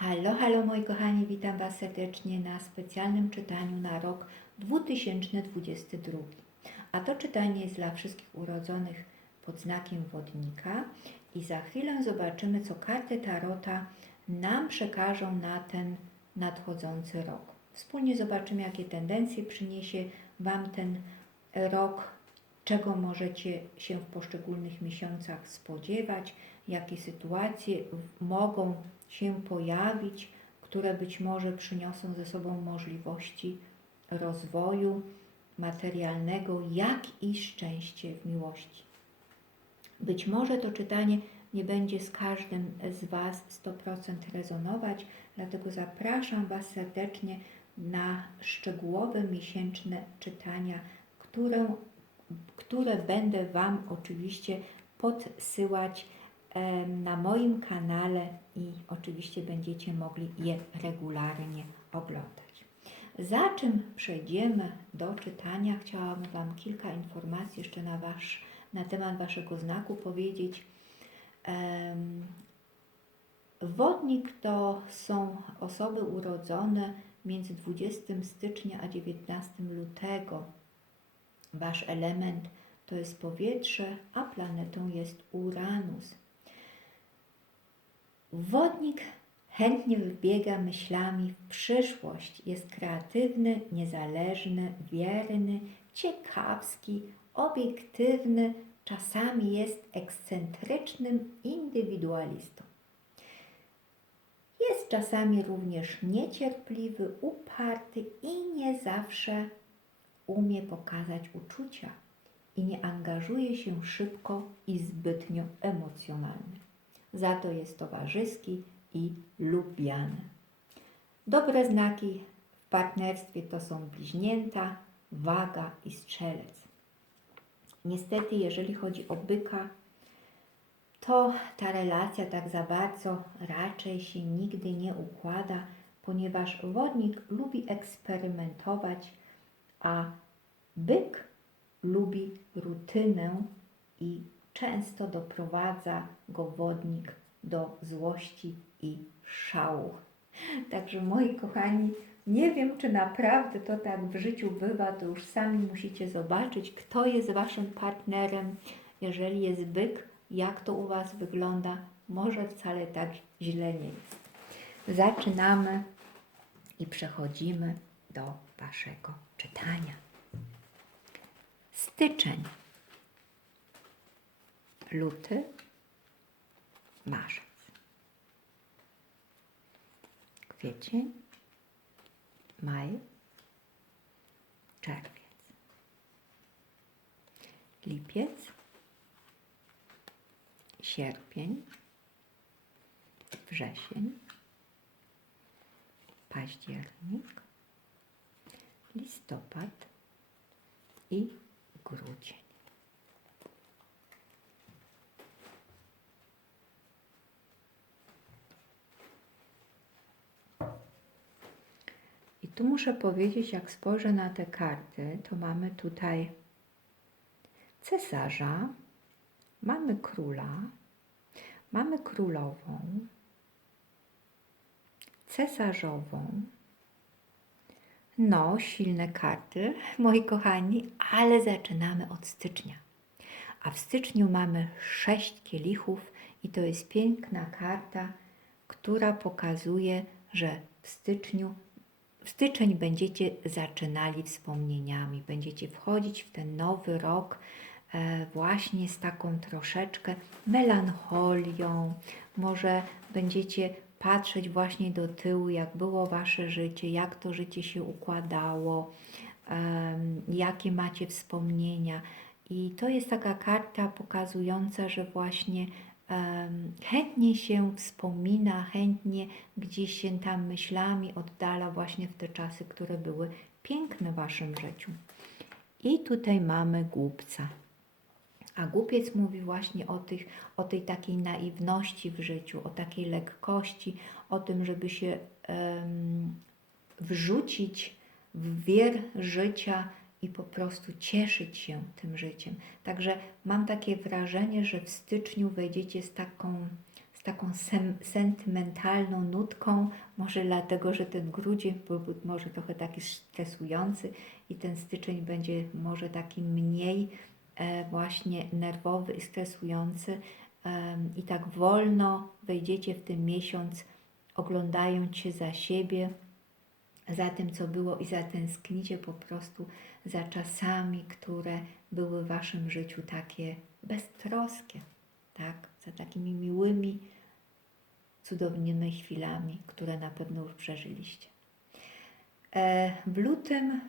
Halo, halo moi kochani, witam Was serdecznie na specjalnym czytaniu na rok 2022. A to czytanie jest dla wszystkich urodzonych pod znakiem wodnika i za chwilę zobaczymy, co karty Tarota nam przekażą na ten nadchodzący rok. Wspólnie zobaczymy, jakie tendencje przyniesie Wam ten rok, czego możecie się w poszczególnych miesiącach spodziewać, jakie sytuacje mogą się pojawić, które być może przyniosą ze sobą możliwości rozwoju materialnego, jak i szczęście w miłości. Być może to czytanie nie będzie z każdym z Was 100% rezonować, dlatego zapraszam Was serdecznie na szczegółowe miesięczne czytania, które, które będę Wam oczywiście podsyłać na moim kanale i oczywiście będziecie mogli je regularnie oglądać. Za czym przejdziemy do czytania, chciałam Wam kilka informacji jeszcze na, wasz, na temat Waszego znaku powiedzieć. Wodnik to są osoby urodzone między 20 stycznia a 19 lutego. Wasz element to jest powietrze, a planetą jest Uranus. Wodnik chętnie wybiega myślami w przyszłość. Jest kreatywny, niezależny, wierny, ciekawski, obiektywny, czasami jest ekscentrycznym indywidualistą. Jest czasami również niecierpliwy, uparty i nie zawsze umie pokazać uczucia i nie angażuje się szybko i zbytnio emocjonalnie. Za to jest towarzyski i lubiany. Dobre znaki w partnerstwie to są bliźnięta, waga i strzelec. Niestety, jeżeli chodzi o byka, to ta relacja tak za bardzo raczej się nigdy nie układa, ponieważ wodnik lubi eksperymentować, a byk lubi rutynę i często doprowadza go wodnik do złości i szału. Także moi kochani, nie wiem, czy naprawdę to tak w życiu bywa, to już sami musicie zobaczyć, kto jest waszym partnerem. Jeżeli jest byk, jak to u was wygląda, może wcale tak źle nie jest. Zaczynamy i przechodzimy do waszego czytania. Styczeń, luty, marzec, kwiecień, maj, czerwiec, lipiec, sierpień, wrzesień, październik, listopad i grudzień. Tu muszę powiedzieć, jak spojrzę na te karty, to mamy tutaj cesarza, mamy króla, mamy królową, cesarzową. No, silne karty, moi kochani, ale zaczynamy od stycznia. A w styczniu mamy sześć kielichów i to jest piękna karta, która pokazuje, że w styczniu styczeń będziecie zaczynali wspomnieniami, będziecie wchodzić w ten nowy rok e, właśnie z taką troszeczkę melancholią. Może będziecie patrzeć właśnie do tyłu, jak było wasze życie, jak to życie się układało, jakie macie wspomnienia. I to jest taka karta pokazująca, że właśnie chętnie się wspomina, chętnie gdzieś się tam myślami oddala właśnie w te czasy, które były piękne w waszym życiu. I tutaj mamy głupca. A głupiec mówi właśnie o, tych, o tej takiej naiwności w życiu, o takiej lekkości, o tym, żeby się em, wrzucić w wier życia i po prostu cieszyć się tym życiem. Także mam takie wrażenie, że w styczniu wejdziecie z taką, z taką sem- sentymentalną nutką, może dlatego, że ten grudzień był może trochę taki stresujący i ten styczeń będzie może taki mniej e, właśnie nerwowy i stresujący em, i tak wolno wejdziecie w ten miesiąc, oglądając się za siebie, za tym, co było i zatęsknicie po prostu za czasami, które były w Waszym życiu takie beztroskie, tak? Za takimi miłymi, cudownymi chwilami, które na pewno już przeżyliście. E, W lutym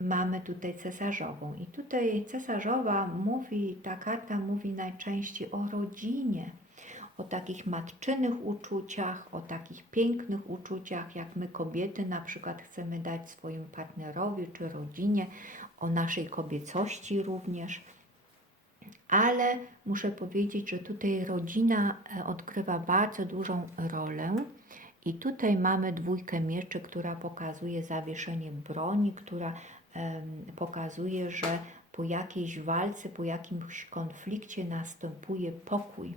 mamy tutaj cesarzową i tutaj cesarzowa mówi, ta karta mówi najczęściej o rodzinie, o takich matczynych uczuciach, o takich pięknych uczuciach, jak my kobiety na przykład chcemy dać swojemu partnerowi czy rodzinie, o naszej kobiecości również. Ale muszę powiedzieć, że tutaj rodzina e, odgrywa bardzo dużą rolę. I tutaj mamy dwójkę mieczy, która pokazuje zawieszenie broni, która pokazuje, że po jakiejś walce, po jakimś konflikcie następuje pokój.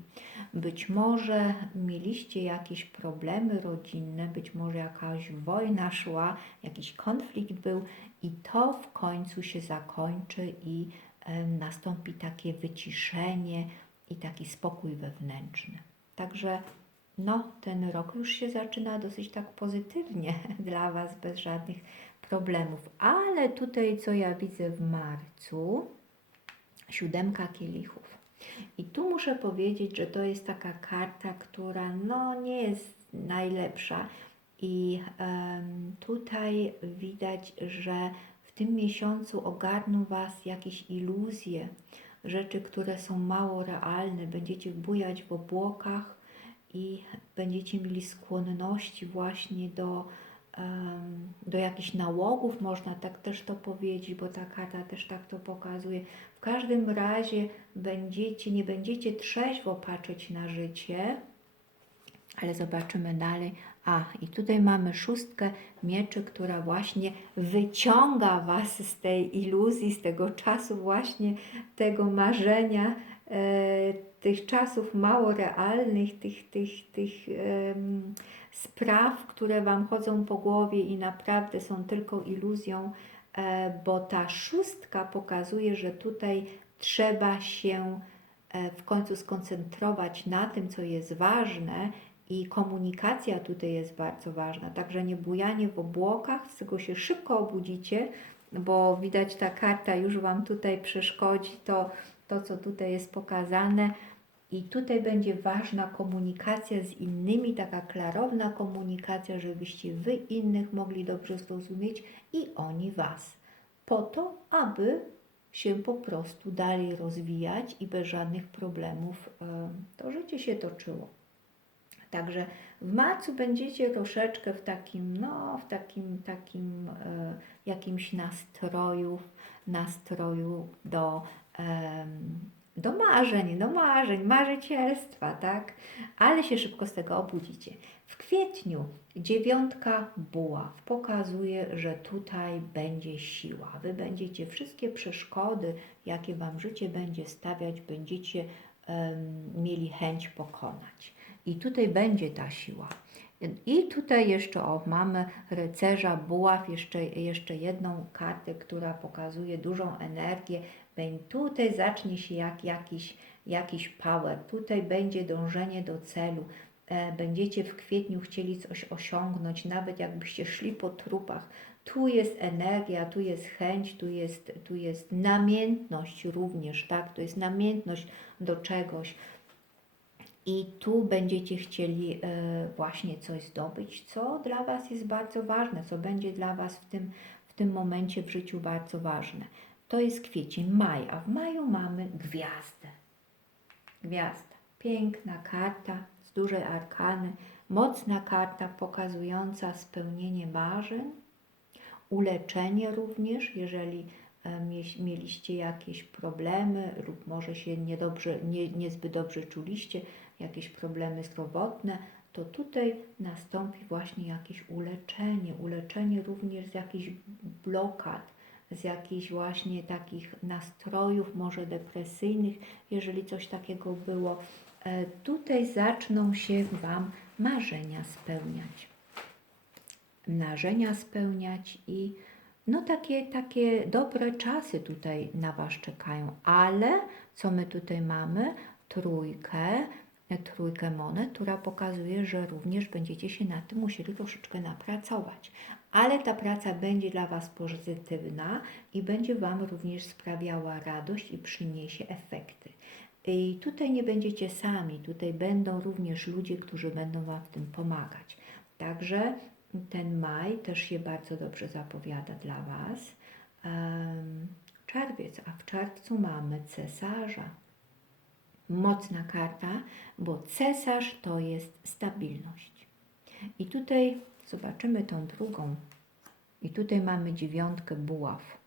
Być może mieliście jakieś problemy rodzinne, być może jakaś wojna szła, jakiś konflikt był i to w końcu się zakończy i nastąpi takie wyciszenie i taki spokój wewnętrzny. Także no, ten rok już się zaczyna dosyć tak pozytywnie dla Was, bez żadnych problemów. Ale tutaj, co ja widzę w marcu, siódemka kielichów. I tu muszę powiedzieć, że to jest taka karta, która no nie jest najlepsza. I em, tutaj widać, że w tym miesiącu ogarną Was jakieś iluzje, rzeczy, które są mało realne. Będziecie bujać w obłokach i będziecie mieli skłonności właśnie do, do jakichś nałogów, można tak też to powiedzieć, bo ta karta też tak to pokazuje. W każdym razie będziecie, nie będziecie trzeźwo patrzeć na życie, ale zobaczymy dalej. A, i tutaj mamy szóstkę mieczy, która właśnie wyciąga Was z tej iluzji, z tego czasu właśnie, tego marzenia, e, tych czasów mało realnych, tych, tych, tych em, spraw, które Wam chodzą po głowie i naprawdę są tylko iluzją, e, bo ta szóstka pokazuje, że tutaj trzeba się e, w końcu skoncentrować na tym, co jest ważne i komunikacja tutaj jest bardzo ważna. Także nie bujanie w obłokach, z tego się szybko obudzicie, bo widać ta karta już Wam tutaj przeszkodzi, to, to co tutaj jest pokazane. I tutaj będzie ważna komunikacja z innymi, taka klarowna komunikacja, żebyście Wy innych mogli dobrze zrozumieć i oni Was. Po to, aby się po prostu dalej rozwijać i bez żadnych problemów em, to życie się toczyło. Także w marcu będziecie troszeczkę w takim, no, w takim, takim e, jakimś nastroju, nastroju do, do marzeń, do marzeń, marzycielstwa, tak? Ale się szybko z tego obudzicie. W kwietniu dziewiątka buław pokazuje, że tutaj będzie siła. Wy będziecie wszystkie przeszkody, jakie Wam życie będzie stawiać, będziecie em, mieli chęć pokonać. I tutaj będzie ta siła. I tutaj jeszcze o, mamy rycerza buław, jeszcze, jeszcze jedną kartę, która pokazuje dużą energię. Tutaj zacznie się jak jakiś, jakiś power, tutaj będzie dążenie do celu. E, Będziecie w kwietniu chcieli coś osiągnąć, nawet jakbyście szli po trupach. Tu jest energia, tu jest chęć, tu jest, tu jest namiętność również, tak? To jest namiętność do czegoś. I tu będziecie chcieli e, właśnie coś zdobyć, co dla Was jest bardzo ważne, co będzie dla Was w tym, w tym momencie w życiu bardzo ważne. To jest kwiecień, maj, a w maju mamy gwiazdę. Gwiazda. Piękna karta z dużej arkany, mocna karta pokazująca spełnienie marzeń, uleczenie również, jeżeli e, mieliście jakieś problemy lub może się niedobrze, nie, niezbyt dobrze czuliście, jakieś problemy zdrowotne, to tutaj nastąpi właśnie jakieś uleczenie, uleczenie również z jakichś blokad, z jakichś właśnie takich nastrojów, może depresyjnych, jeżeli coś takiego było. e, tutaj zaczną się Wam marzenia spełniać. Marzenia spełniać i no takie, takie dobre czasy tutaj na Was czekają, ale co my tutaj mamy? Trójkę, trójkę monet, która pokazuje, że również będziecie się nad tym musieli troszeczkę napracować. Ale ta praca będzie dla Was pozytywna i będzie Wam również sprawiała radość i przyniesie efekty. I tutaj nie będziecie sami, tutaj będą również ludzie, którzy będą Wam w tym pomagać. Także ten maj też się bardzo dobrze zapowiada dla Was. Um, czerwiec, a w czerwcu mamy cesarza. Mocna karta, bo cesarz to jest stabilność. I tutaj zobaczymy tą drugą. I tutaj mamy dziewiątkę buław.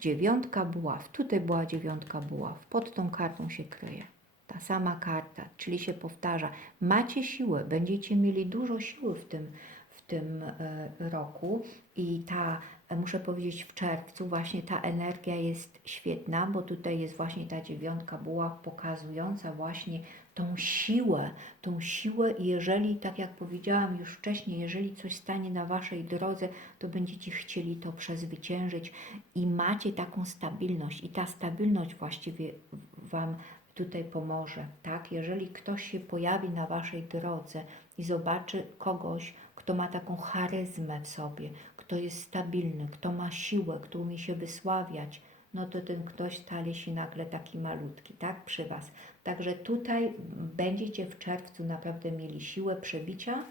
Dziewiątka buław. Tutaj była dziewiątka buław. Pod tą kartą się kryje. Ta sama karta, czyli się powtarza. Macie siłę, będziecie mieli dużo siły w tym, w tym e, roku i ta, muszę powiedzieć, w czerwcu właśnie ta energia jest świetna, bo tutaj jest właśnie ta dziewiątka buław pokazująca właśnie tą siłę, tą siłę i jeżeli, tak jak powiedziałam już wcześniej, jeżeli coś stanie na Waszej drodze, to będziecie chcieli to przezwyciężyć i macie taką stabilność i ta stabilność właściwie Wam tutaj pomoże, tak? Jeżeli ktoś się pojawi na Waszej drodze i zobaczy kogoś, kto ma taką charyzmę w sobie, kto jest stabilny, kto ma siłę, kto umie się wysławiać, no to ten ktoś stanie się nagle taki malutki, tak, przy Was. Także tutaj będziecie w czerwcu naprawdę mieli siłę przebicia.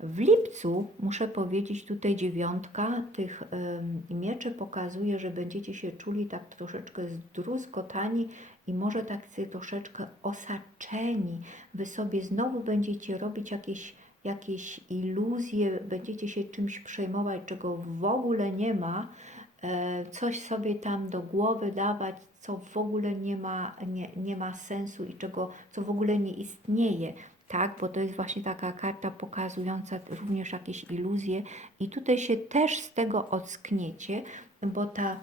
W lipcu, muszę powiedzieć, tutaj dziewiątka tych mieczy pokazuje, że będziecie się czuli tak troszeczkę zdruzgotani i może tak troszeczkę osaczeni. Wy sobie znowu będziecie robić jakieś, jakieś iluzje, będziecie się czymś przejmować, czego w ogóle nie ma, e, coś sobie tam do głowy dawać, co w ogóle nie ma, nie, nie ma sensu i czego, co w ogóle nie istnieje tak, bo to jest właśnie taka karta pokazująca również jakieś iluzje i tutaj się też z tego ockniecie, bo ta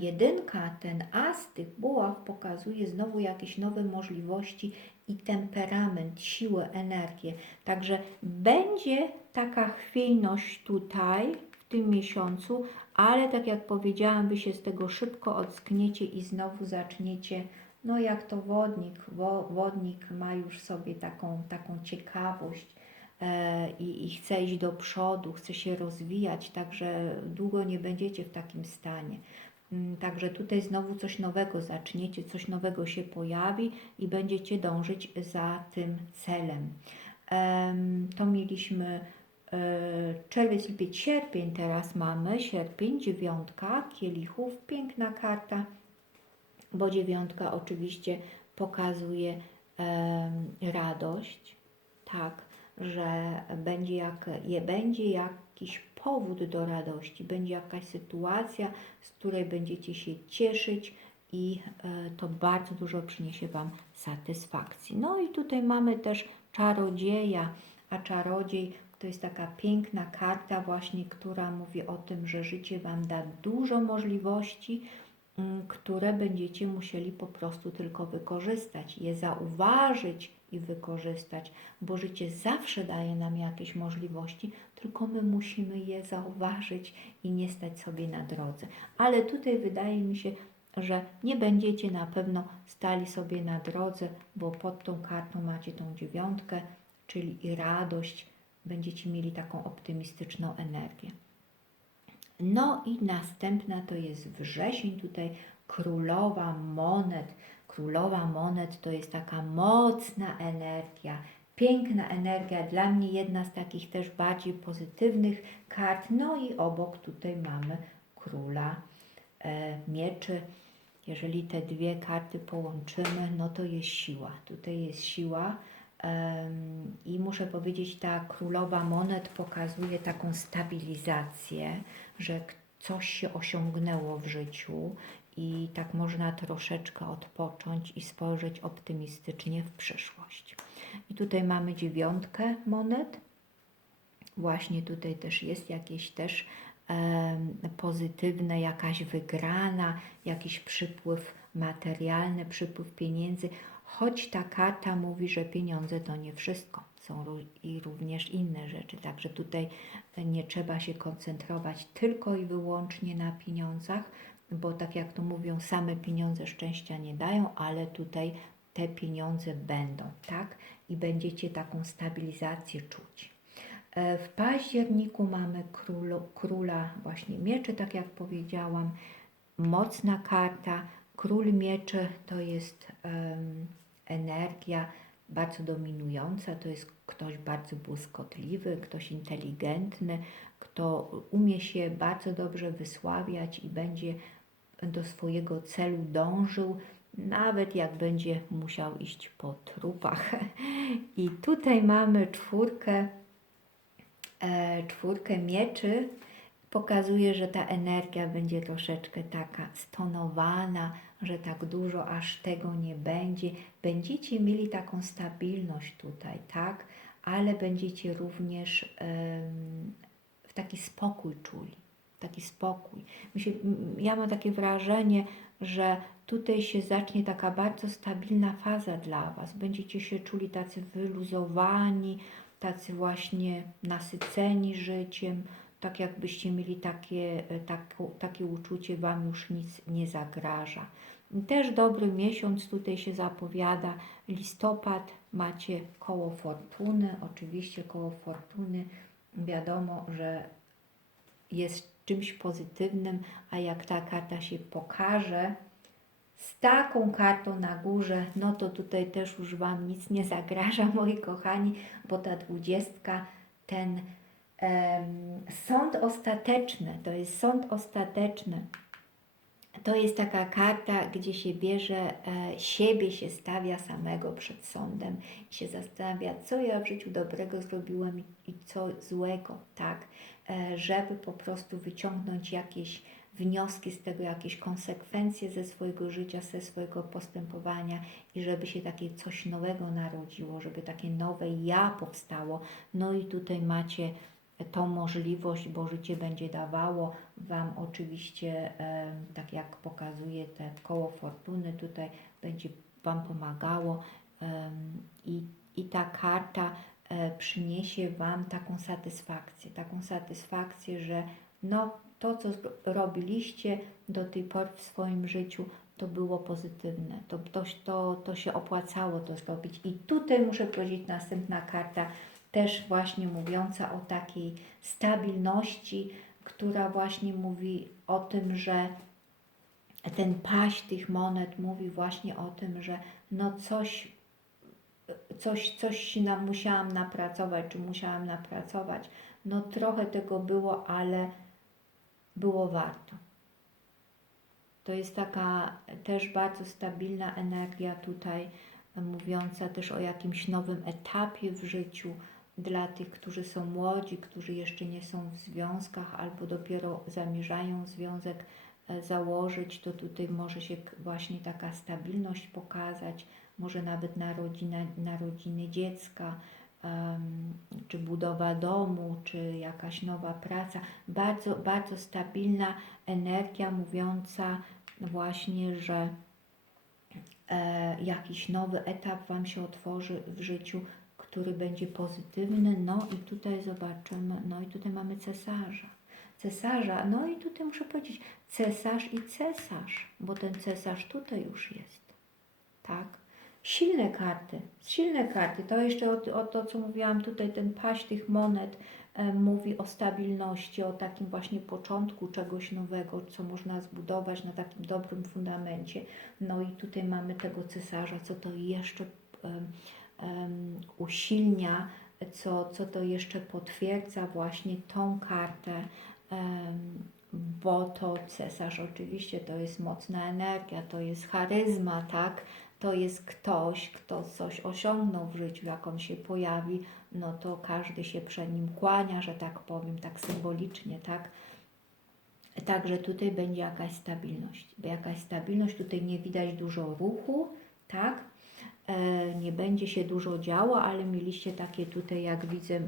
jedynka, ten as tych buław pokazuje znowu jakieś nowe możliwości i temperament, siłę, energię. Także będzie taka chwiejność tutaj w tym miesiącu, ale tak jak powiedziałam, Wy się z tego szybko ockniecie i znowu zaczniecie no jak to wodnik, wo, wodnik ma już sobie taką, taką ciekawość e, i, i chce iść do przodu, chce się rozwijać, także długo nie będziecie w takim stanie. Mm, także tutaj znowu coś nowego zaczniecie, coś nowego się pojawi i będziecie dążyć za tym celem. To mieliśmy e, czerwiec, lipiec, sierpień, teraz mamy sierpień, dziewiątka kielichów, piękna karta bo dziewiątka oczywiście pokazuje radość, tak, że będzie, jak, je, będzie jakiś powód do radości, będzie jakaś sytuacja, z której będziecie się cieszyć i e, to bardzo dużo przyniesie Wam satysfakcji. No i tutaj mamy też czarodzieja, a czarodziej to jest taka piękna karta właśnie, która mówi o tym, że życie Wam da dużo możliwości, Mm, które będziecie musieli po prostu tylko wykorzystać, je zauważyć i wykorzystać, bo życie zawsze daje nam jakieś możliwości, tylko my musimy je zauważyć i nie stać sobie na drodze. Ale tutaj wydaje mi się, że nie będziecie na pewno stali sobie na drodze, bo pod tą kartą macie tą dziewiątkę, czyli i radość, będziecie mieli taką optymistyczną energię. No i następna to jest wrzesień, tutaj królowa monet. Królowa monet to jest taka mocna energia, piękna energia, dla mnie jedna z takich też bardziej pozytywnych kart. No i obok tutaj mamy króla e, mieczy. Jeżeli te dwie karty połączymy, no to jest siła. Tutaj jest siła. I muszę powiedzieć, ta królowa monet pokazuje taką stabilizację, że coś się osiągnęło w życiu i tak można troszeczkę odpocząć i spojrzeć optymistycznie w przyszłość. I tutaj mamy dziewiątkę monet. Właśnie tutaj też jest jakieś też pozytywne, jakaś wygrana, jakiś przypływ materialny przypływ pieniędzy, choć ta karta mówi, że pieniądze to nie wszystko. Są i również inne rzeczy, także tutaj nie trzeba się koncentrować tylko i wyłącznie na pieniądzach, bo tak jak to mówią, same pieniądze szczęścia nie dają, ale tutaj te pieniądze będą, tak? I będziecie taką stabilizację czuć. E, W październiku mamy królo, króla właśnie mieczy, tak jak powiedziałam. Mocna karta. Król mieczy to jest em, energia bardzo dominująca, to jest ktoś bardzo błyskotliwy, ktoś inteligentny, kto umie się bardzo dobrze wysławiać i będzie do swojego celu dążył, nawet jak będzie musiał iść po trupach. I tutaj mamy czwórkę e, czwórkę mieczy pokazuje, że ta energia będzie troszeczkę taka stonowana, że tak dużo aż tego nie będzie. Będziecie mieli taką stabilność tutaj, tak? Ale będziecie również em, w taki spokój czuli. Taki spokój. Się, ja mam takie wrażenie, że tutaj się zacznie taka bardzo stabilna faza dla Was. Będziecie się czuli tacy wyluzowani, tacy właśnie nasyceni życiem, tak jakbyście mieli takie, tako, takie uczucie, Wam już nic nie zagraża. Też dobry miesiąc tutaj się zapowiada. Listopad macie koło fortuny. Oczywiście koło fortuny wiadomo, że jest czymś pozytywnym, a jak ta karta się pokaże z taką kartą na górze, no to tutaj też już Wam nic nie zagraża, moi kochani, bo ta dwudziestka, ten em, sąd ostateczny, to jest sąd ostateczny. To jest taka karta, gdzie się bierze e, siebie, się stawia samego przed sądem i się zastanawia, co ja w życiu dobrego zrobiłem i, co złego, tak, żeby po prostu wyciągnąć jakieś wnioski z tego, jakieś konsekwencje ze swojego życia, ze swojego postępowania i żeby się takie coś nowego narodziło, żeby takie nowe ja powstało. No i tutaj macie tą możliwość, bo życie będzie dawało Wam oczywiście, em, tak jak pokazuje te koło fortuny, tutaj będzie Wam pomagało i, i ta karta e, przyniesie Wam taką satysfakcję, taką satysfakcję, że no to, co robiliście do tej pory w swoim życiu, to było pozytywne, to, to, to, to się opłacało to zrobić. I tutaj muszę powiedzieć, następna karta, też właśnie mówiąca o takiej stabilności, która właśnie mówi o tym, że ten paść tych monet mówi właśnie o tym, że no coś, coś, coś nam musiałam napracować, czy musiałam napracować. No trochę tego było, ale było warto. To jest taka też bardzo stabilna energia tutaj, e, mówiąca też o jakimś nowym etapie w życiu dla tych, którzy są młodzi, którzy jeszcze nie są w związkach albo dopiero zamierzają związek e, założyć, to tutaj może się właśnie taka stabilność pokazać, może nawet narodzina, narodziny dziecka, czy budowa domu, czy jakaś nowa praca. Bardzo, bardzo stabilna energia mówiąca właśnie, że e, jakiś nowy etap Wam się otworzy w życiu, który będzie pozytywny. No i tutaj zobaczymy, no i tutaj mamy cesarza. Cesarza, no i tutaj muszę powiedzieć cesarz i cesarz, bo ten cesarz tutaj już jest. Tak? Silne karty, silne karty. To jeszcze o, o to, co mówiłam tutaj, ten paść tych monet e, mówi o stabilności, o takim właśnie początku czegoś nowego, co można zbudować na takim dobrym fundamencie. No i tutaj mamy tego cesarza, co to jeszcze usilnia, co, co to jeszcze potwierdza właśnie tą kartę, bo to cesarz oczywiście to jest mocna energia, to jest charyzma, tak? To jest ktoś, kto coś osiągnął w życiu, jak on się pojawi, no to każdy się przed nim kłania, że tak powiem, tak symbolicznie, tak? Także tutaj będzie jakaś stabilność. Jakaś stabilność, tutaj nie widać dużo ruchu, tak? e, nie będzie się dużo działo, ale mieliście takie tutaj, jak widzę,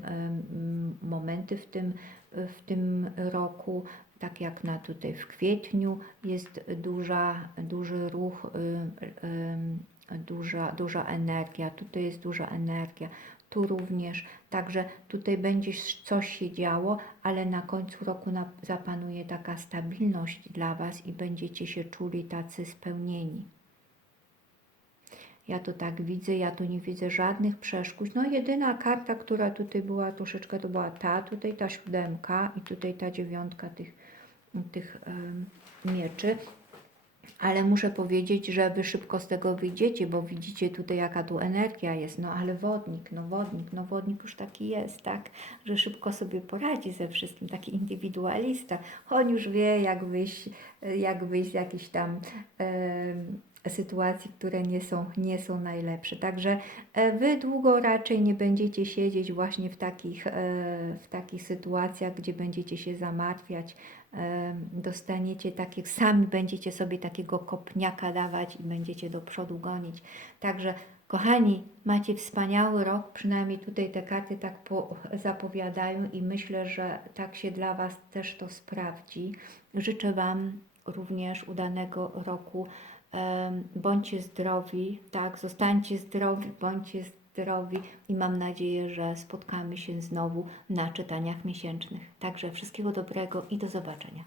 momenty w tym, w tym roku, tak jak na tutaj w kwietniu jest duża, duży ruch, y, y, duża, duża energia, tutaj jest duża energia, tu również, także tutaj będzie coś się działo, ale na końcu roku zapanuje taka stabilność dla Was i będziecie się czuli tacy spełnieni. Ja to tak widzę, ja tu nie widzę żadnych przeszkód. No jedyna karta, która tutaj była troszeczkę, to była ta, tutaj ta siódemka i tutaj ta dziewiątka tych, tych mieczy. Ale muszę powiedzieć, że Wy szybko z tego wyjdziecie, bo widzicie tutaj jaka tu energia jest. No ale wodnik, no wodnik, no wodnik już taki jest, tak? Że szybko sobie poradzi ze wszystkim, taki indywidualista. On już wie jak wyjść, jak wyjść z jakichś tam em, sytuacji, które nie są, nie są najlepsze. Także e, Wy długo raczej nie będziecie siedzieć właśnie w takich, e, w takich sytuacjach, gdzie będziecie się zamartwiać, dostaniecie takie, sami będziecie sobie takiego kopniaka dawać i będziecie do przodu gonić. Także kochani, macie wspaniały rok, przynajmniej tutaj te karty tak po, zapowiadają i myślę, że tak się dla Was też to sprawdzi. Życzę Wam również udanego roku. Bądźcie zdrowi, tak, zostańcie zdrowi, bądźcie zdrowi i mam nadzieję, że spotkamy się znowu na czytaniach miesięcznych. Także wszystkiego dobrego i do zobaczenia.